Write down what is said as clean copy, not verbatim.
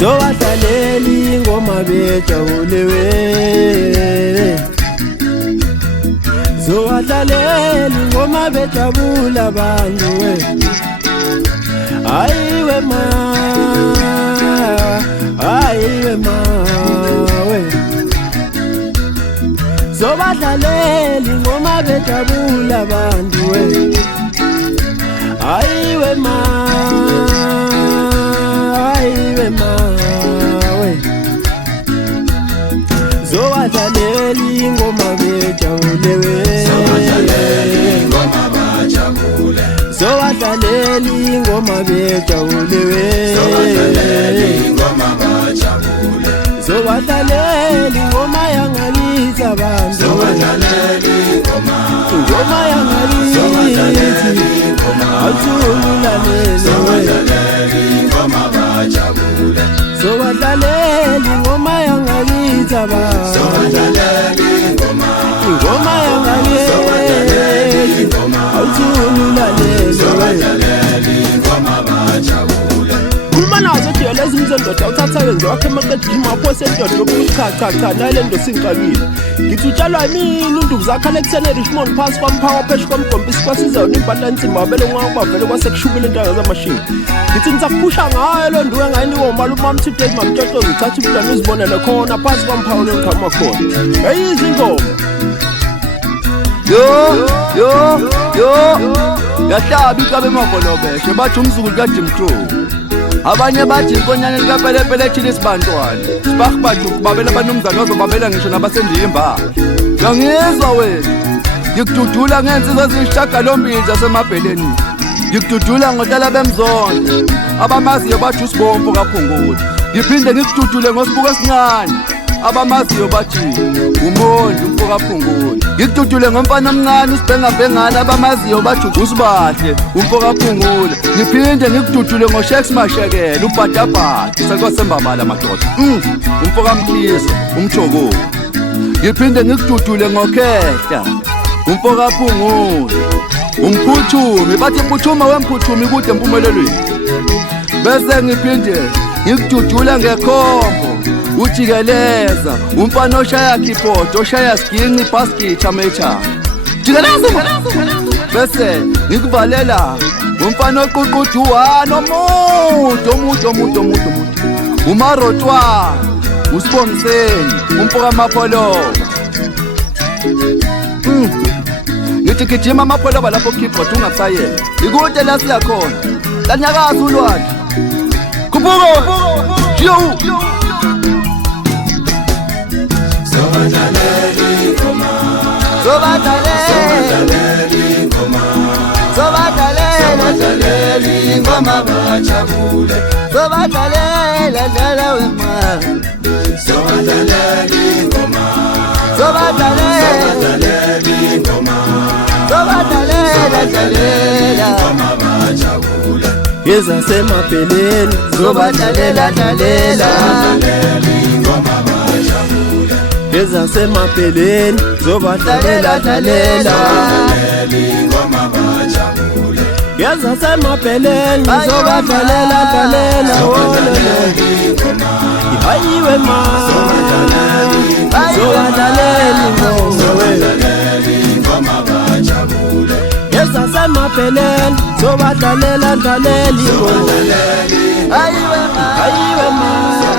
Zowadalela ingoma bejabuliwe Zowadalela ingoma bejabula abantu we Ayiwe ma we Zowadalela ingoma bejabula abantu we Ayiwe ma we Zowadalela ingoma bejabuliwe Zowadalela ingoma bejabuliwe Zowadalela ingoma yangakithi abantu ingoma yangakithi Zowadalela ingoma yangakithi abantu ingoma yangakithi nazo ke lezi mzendoda uthatha wenze wakhe maqedima phose endodo cha nale ndo sinkalwile ngithi utshalwa yimini unduku zakhe lekusene Richmond pass kwamphawa pheshe kwamgombisi kwasiza unimbalance mabele ngwaba vele kwasekushubile intanga zamashini ngithi ngizakuphusha ngayo lo nduwe ngayiniwo maluma today mamtshothoza uthatha umntwana uzibonele khona phansi kwamphawa lenkhama khona ayizingoma yo yahlaba ikabe emagolobeshe bathi umzukulu kaJimtho abanye bathi inkonyane likapelepele thile sibantwana sibahbathi ukubabela abanumzana ozobabela ngisho nabasendiyimba ngiyangizwa wena ngikududula ngensizwa eziyishagalombili zasemabheleni ngikududula ngohlala bemzondo abamaziyo bathi usibomfo kaphungula ngiphinde ngikududule ngosibuko esincane abamaziyo bathi uMondi umfo kaphungula ngikududule ngomfana omncane usibhengabhengana abamaziyo bathi usibahle umfo kaphungula ngiphinde ngikududule ngoShex Mashekela ubhadabhada sakwaSembabala madoda umfo kaMkhize umjoko ngiphinde ngikududule ngoKhehla umfo kaphungula umphuthumi bathi mphuthuma wemphuthumi kude empumelelweni bese ngiphinde ngikududula ngekhombo ujikeleza umfana oshaya keyboard oshaya siginci basket amecha jikeleza bese ngikuvalela umfana oququduwana omude umarotwa usibongiseni umfoka amapholo ngithi gijima amapholo lapho keyboard ungasayena ikude la siyakhona lanyakaza ulwandle kubuko yo Zowadalela ingoma bajabule Zowadalela dala wema Zowadalela ingoma Zowadalela bajabule Yeza semapheleni Zowadalela ingoma bajabule Yeza semapheleni Zowadalela ingoma bajabule Yeza semapheleni Zowadalela Ayiwe ma Zowadalela ingoma bajabule Yeza semapheleni Zowadalela Ayiwe ma